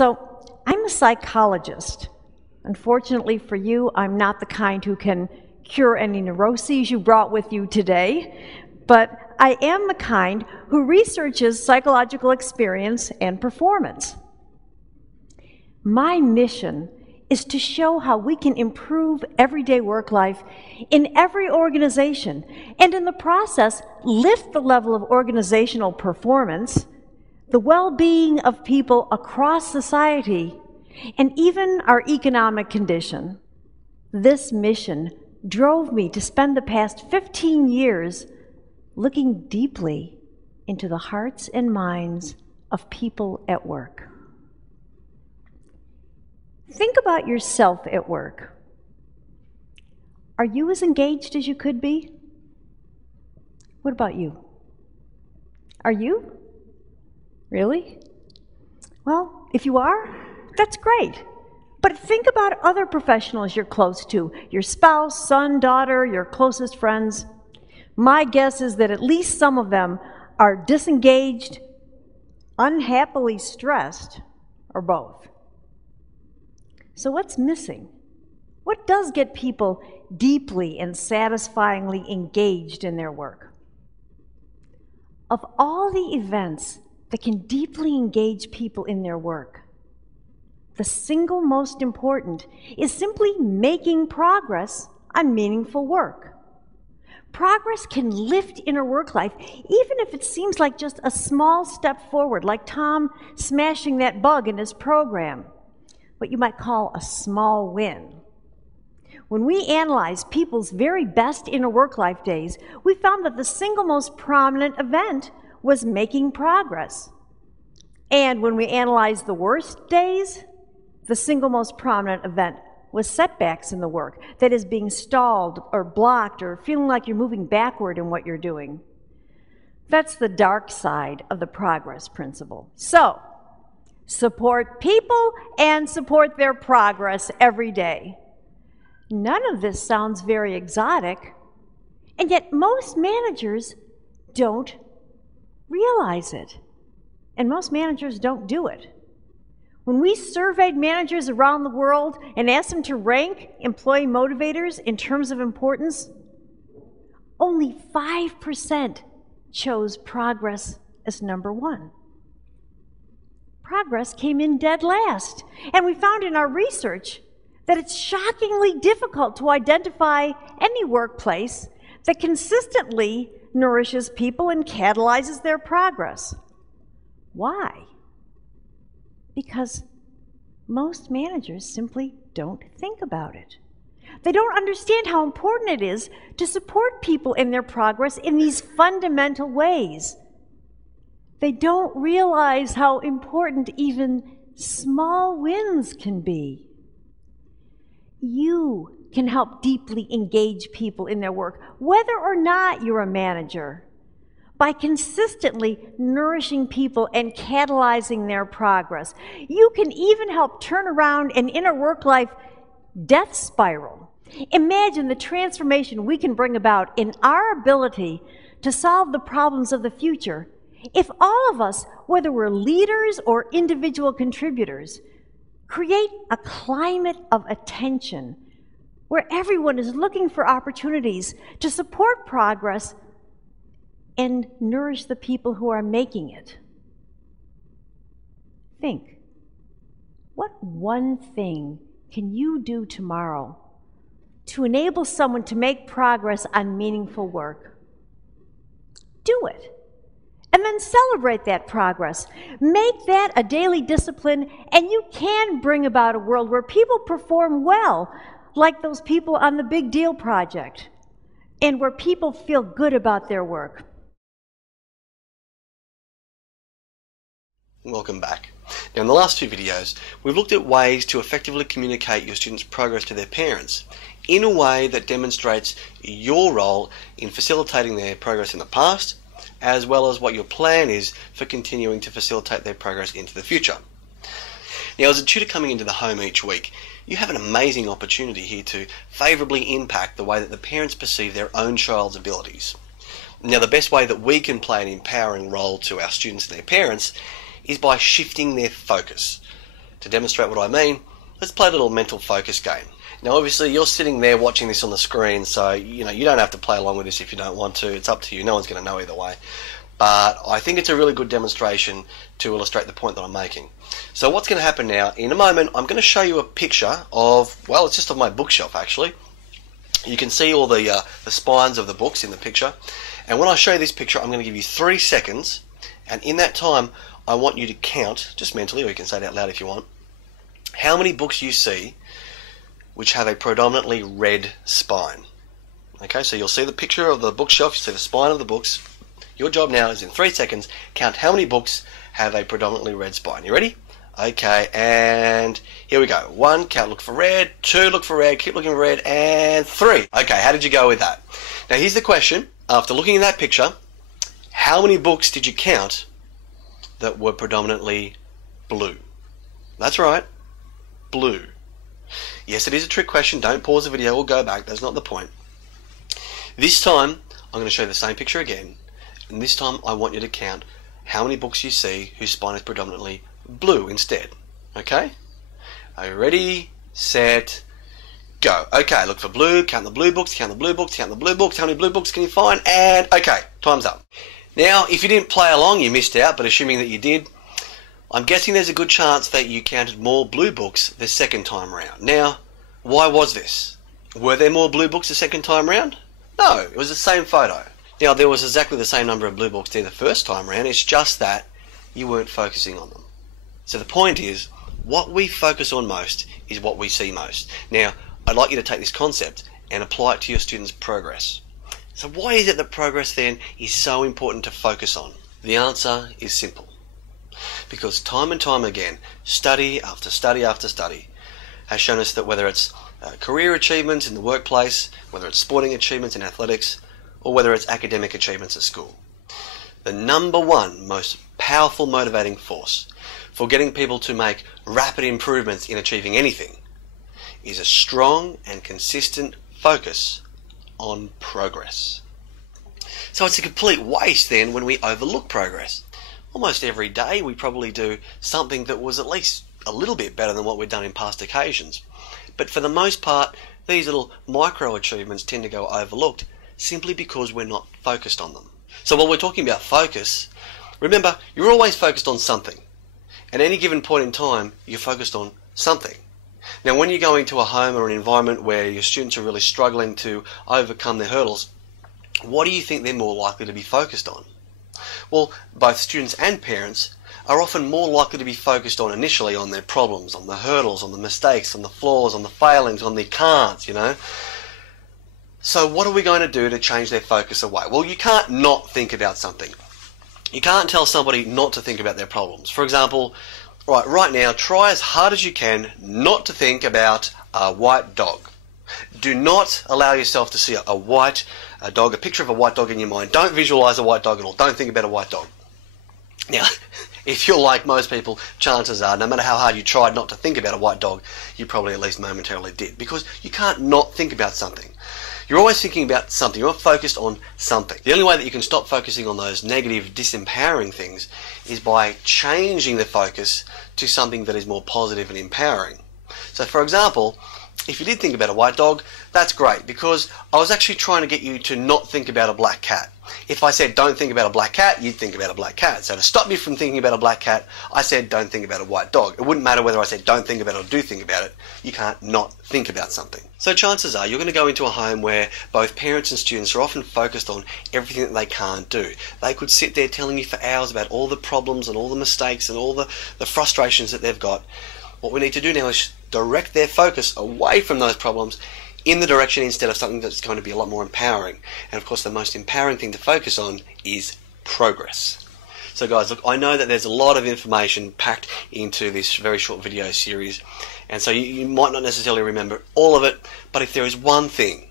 So, I'm a psychologist. Unfortunately for you, I'm not the kind who can cure any neuroses you brought with you today, but I am the kind who researches psychological experience and performance. My mission is to show how we can improve everyday work life in every organization, and in the process, lift the level of organizational performance, the well-being of people across society, and even our economic condition. This mission drove me to spend the past 15 years looking deeply into the hearts and minds of people at work. Think about yourself at work. Are you as engaged as you could be? What about you? Are you? Really? Well, if you are, that's great. But think about other professionals you're close to, your spouse, son, daughter, your closest friends. My guess is that at least some of them are disengaged, unhappily stressed, or both. So what's missing? What does get people deeply and satisfyingly engaged in their work? Of all the events that can deeply engage people in their work, the single most important is simply making progress on meaningful work. Progress can lift inner work life, even if it seems like just a small step forward, like Tom smashing that bug in his program, what you might call a small win. When we analyze people's very best inner work life days, we found that the single most prominent event was making progress. And when we analyzed the worst days, the single most prominent event was setbacks in the work, that is, being stalled or blocked or feeling like you're moving backward in what you're doing. That's the dark side of the progress principle. So, support people and support their progress every day. None of this sounds very exotic, and yet most managers don't realize it, and most managers don't do it. When we surveyed managers around the world and asked them to rank employee motivators in terms of importance, only 5% chose progress as number one. Progress came in dead last, and we found in our research that it's shockingly difficult to identify any workplace that consistently nourishes people and catalyzes their progress. Why? Because most managers simply don't think about it. They don't understand how important it is to support people in their progress in these fundamental ways. They don't realize how important even small wins can be. You can help deeply engage people in their work, whether or not you're a manager, by consistently nourishing people and catalyzing their progress. You can even help turn around an inner work life death spiral. Imagine the transformation we can bring about in our ability to solve the problems of the future if all of us, whether we're leaders or individual contributors, create a climate of attention where everyone is looking for opportunities to support progress and nourish the people who are making it. Think, what one thing can you do tomorrow to enable someone to make progress on meaningful work? Do it. And then celebrate that progress. Make that a daily discipline, and you can bring about a world where people perform well, like those people on the Big Deal Project, and where people feel good about their work. Welcome back. Now, in the last two videos, we've looked at ways to effectively communicate your students' progress to their parents in a way that demonstrates your role in facilitating their progress in the past, as well as what your plan is for continuing to facilitate their progress into the future. Now, as a tutor coming into the home each week, you have an amazing opportunity here to favourably impact the way that the parents perceive their own child's abilities. Now, the best way that we can play an empowering role to our students and their parents is by shifting their focus. to demonstrate what I mean, let's play a little mental focus game. Now obviously you're sitting there watching this on the screen, so you don't have to play along with this if you don't want to. It's up to you. No one's going to know either way. But I think it's a really good demonstration to illustrate the point that I'm making. So what's going to happen now, in a moment, I'm going to show you a picture of, well, it's just of my bookshelf actually. You can see all the spines of the books in the picture. And when I show you this picture, I'm going to give you 3 seconds. And in that time, I want you to count, just mentally, or you can say it out loud if you want, how many books you see which have a predominantly red spine. Okay, so you'll see the picture of the bookshelf, you see the spine of the books. Your job now is in 3 seconds, count how many books have a predominantly red spine. You ready? Okay, and here we go. 1, count, look for red. 2, look for red, keep looking for red, and 3. Okay, how did you go with that? Now here's the question. After looking at that picture, how many books did you count that were predominantly blue? That's right, blue. Yes, it is a trick question. Don't pause the video or go back. That's not the point. This time, I'm going to show you the same picture again. And this time, I want you to count how many books you see whose spine is predominantly blue instead. Okay? Are you ready, set, go? Okay, look for blue. Count the blue books. Count the blue books. Count the blue books. How many blue books can you find? And okay, time's up. Now, if you didn't play along, you missed out. But assuming that you did, I'm guessing there's a good chance that you counted more blue books the second time round. Now, why was this? Were there more blue books the second time round? No, it was the same photo. Now, there was exactly the same number of blue books there the first time round. It's just that you weren't focusing on them. So the point is, what we focus on most is what we see most. Now, I'd like you to take this concept and apply it to your students' progress. So why is it that progress then is so important to focus on? The answer is simple. Because time and time again, study after study after study has shown us that whether it's career achievements in the workplace, whether it's sporting achievements in athletics, or whether it's academic achievements at school, the number one most powerful motivating force for getting people to make rapid improvements in achieving anything is a strong and consistent focus on progress. So it's a complete waste then when we overlook progress. Almost every day we probably do something that was at least a little bit better than what we've done in past occasions. But for the most part, these little micro achievements tend to go overlooked simply because we're not focused on them. So while we're talking about focus, remember, you're always focused on something. At any given point in time, you're focused on something. Now, when you go into a home or an environment where your students are really struggling to overcome their hurdles, what do you think they're more likely to be focused on? Well, both students and parents are often more likely to be focused on initially on their problems, on the hurdles, on the mistakes, on the flaws, on the failings, on the can'ts, So what are we going to do to change their focus away? Well, you can't not think about something. You can't tell somebody not to think about their problems. For example, right now, try as hard as you can not to think about a white dog. Do not allow yourself to see a white dog, a picture of a white dog in your mind. Don't visualize a white dog at all. Don't think about a white dog. Now, if you're like most people, chances are, no matter how hard you tried not to think about a white dog, you probably at least momentarily did. Because you can't not think about something. You're always thinking about something. You're focused on something. The only way that you can stop focusing on those negative, disempowering things is by changing the focus to something that is more positive and empowering. So, for example, if you did think about a white dog, that's great, because I was actually trying to get you to not think about a black cat. If I said don't think about a black cat, you'd think about a black cat. So to stop you from thinking about a black cat, I said don't think about a white dog. It wouldn't matter whether I said don't think about it or do think about it. You can't not think about something. So chances are you're going to go into a home where both parents and students are often focused on everything that they can't do. They could sit there telling you for hours about all the problems and all the mistakes and all the frustrations that they've got. What we need to do now is direct their focus away from those problems in the direction instead of something that's going to be a lot more empowering. And of course the most empowering thing to focus on is progress. So guys, look, I know that there's a lot of information packed into this very short video series, and so you might not necessarily remember all of it, but if there is one thing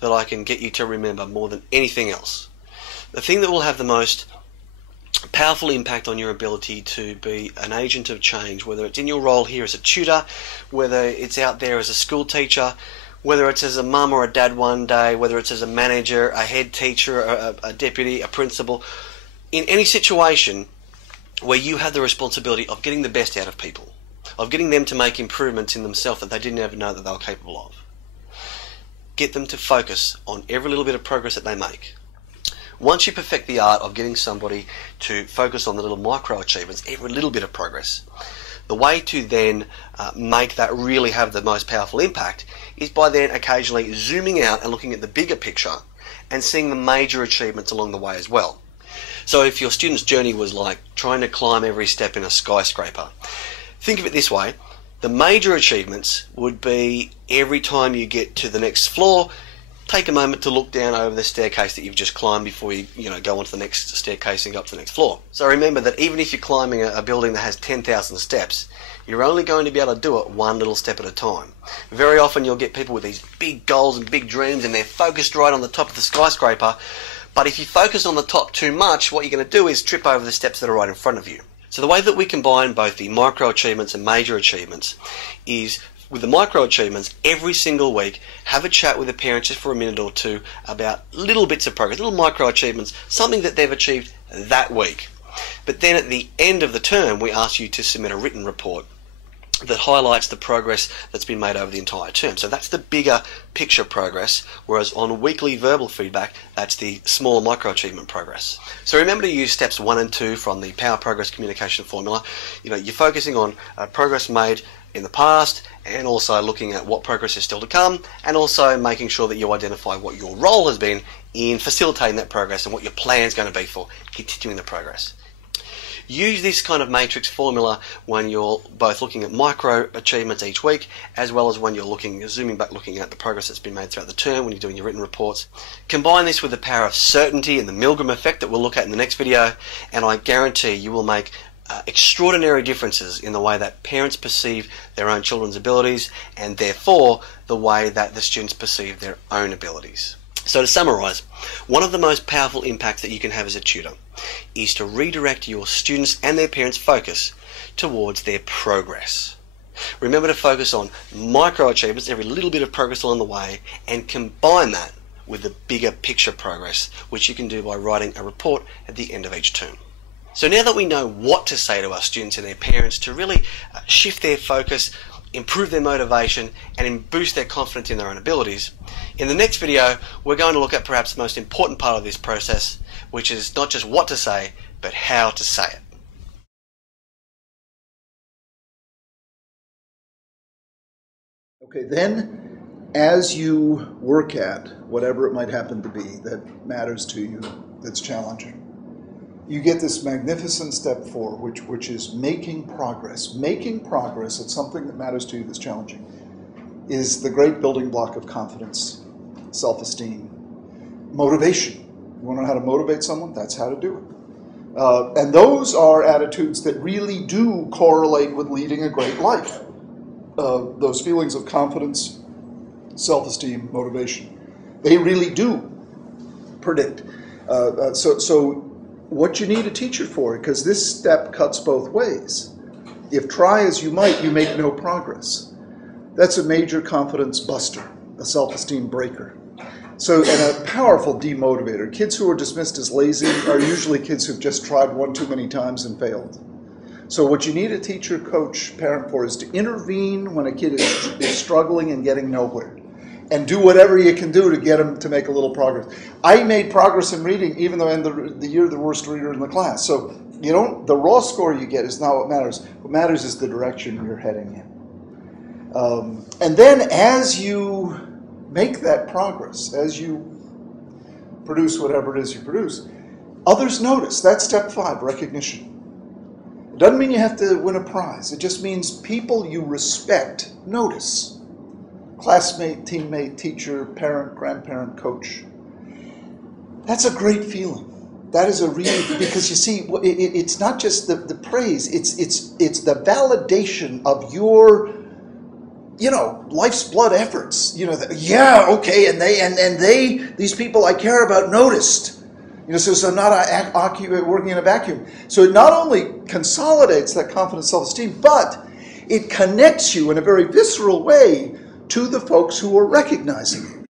that I can get you to remember more than anything else, the thing that will have the most powerful impact on your ability to be an agent of change, whether it's in your role here as a tutor, whether it's out there as a school teacher, whether it's as a mum or a dad one day, whether it's as a manager, a head teacher, a deputy, a principal, in any situation where you have the responsibility of getting the best out of people, of getting them to make improvements in themselves that they didn't ever know that they were capable of. Get them to focus on every little bit of progress that they make. Once you perfect the art of getting somebody to focus on the little micro achievements, every little bit of progress, the way to then make that really have the most powerful impact is by then occasionally zooming out and looking at the bigger picture and seeing the major achievements along the way as well. So if your student's journey was like trying to climb every step in a skyscraper, think of it this way. The major achievements would be every time you get to the next floor, take a moment to look down over the staircase that you've just climbed before you go onto the next staircase and go up to the next floor. So remember that even if you're climbing a building that has 10,000 steps, you're only going to be able to do it one little step at a time. Very often you'll get people with these big goals and big dreams and they're focused right on the top of the skyscraper, but if you focus on the top too much, what you're going to do is trip over the steps that are right in front of you. So the way that we combine both the micro achievements and major achievements is with the micro achievements, every single week, have a chat with the parents just for a minute or two about little bits of progress, little micro achievements, something that they've achieved that week. But then at the end of the term, we ask you to submit a written report that highlights the progress that's been made over the entire term. So that's the bigger picture progress, whereas on weekly verbal feedback, that's the small micro achievement progress. So remember to use steps 1 and 2 from the Power Progress Communication Formula. You're focusing on progress made in the past and also looking at what progress is still to come and also making sure that you identify what your role has been in facilitating that progress and what your plan is going to be for continuing the progress. Use this kind of matrix formula when you're both looking at micro achievements each week as well as when you're zooming back looking at the progress that's been made throughout the term when you're doing your written reports. Combine this with the power of certainty and the Milgram effect that we'll look at in the next video, and I guarantee you will make extraordinary differences in the way that parents perceive their own children's abilities and therefore the way that the students perceive their own abilities. So to summarise, one of the most powerful impacts that you can have as a tutor is to redirect your students and their parents' focus towards their progress. Remember to focus on micro achievements, every little bit of progress along the way, and combine that with the bigger picture progress, which you can do by writing a report at the end of each term. So now that we know what to say to our students and their parents to really shift their focus, improve their motivation, and boost their confidence in their own abilities, in the next video we're going to look at perhaps the most important part of this process, which is not just what to say, but how to say it. Okay, then as you work at whatever it might happen to be that matters to you, that's challenging, you get this magnificent step 4, which is making progress. Making progress at something that matters to you that's challenging is the great building block of confidence, self-esteem, motivation. You want to know how to motivate someone? That's how to do it. And those are attitudes that really do correlate with leading a great life. Those feelings of confidence, self-esteem, motivation, they really do predict. So what you need a teacher for, because this step cuts both ways. If try as you might, you make no progress. That's a major confidence buster, a self-esteem breaker. So, and a powerful demotivator. Kids who are dismissed as lazy are usually kids who've just tried one too many times and failed. So what you need a teacher, coach, parent for is to intervene when a kid is struggling and getting nowhere. And do whatever you can do to get them to make a little progress. I made progress in reading even though I ended the year the worst reader in the class. So the raw score you get is not what matters. What matters is the direction you're heading in. And then as you make that progress, as you produce whatever it is you produce, others notice. That's step 5, recognition. It doesn't mean you have to win a prize. It just means people you respect notice. Classmate, teammate, teacher, parent, grandparent, coach. That's a great feeling. That is a really, because you see, it's not just the praise, it's the validation of your, life's blood efforts. Yeah, okay, and these people I care about noticed. So I'm not working in a vacuum. So it not only consolidates that confidence, self-esteem, but it connects you in a very visceral way to the folks who are recognizing you.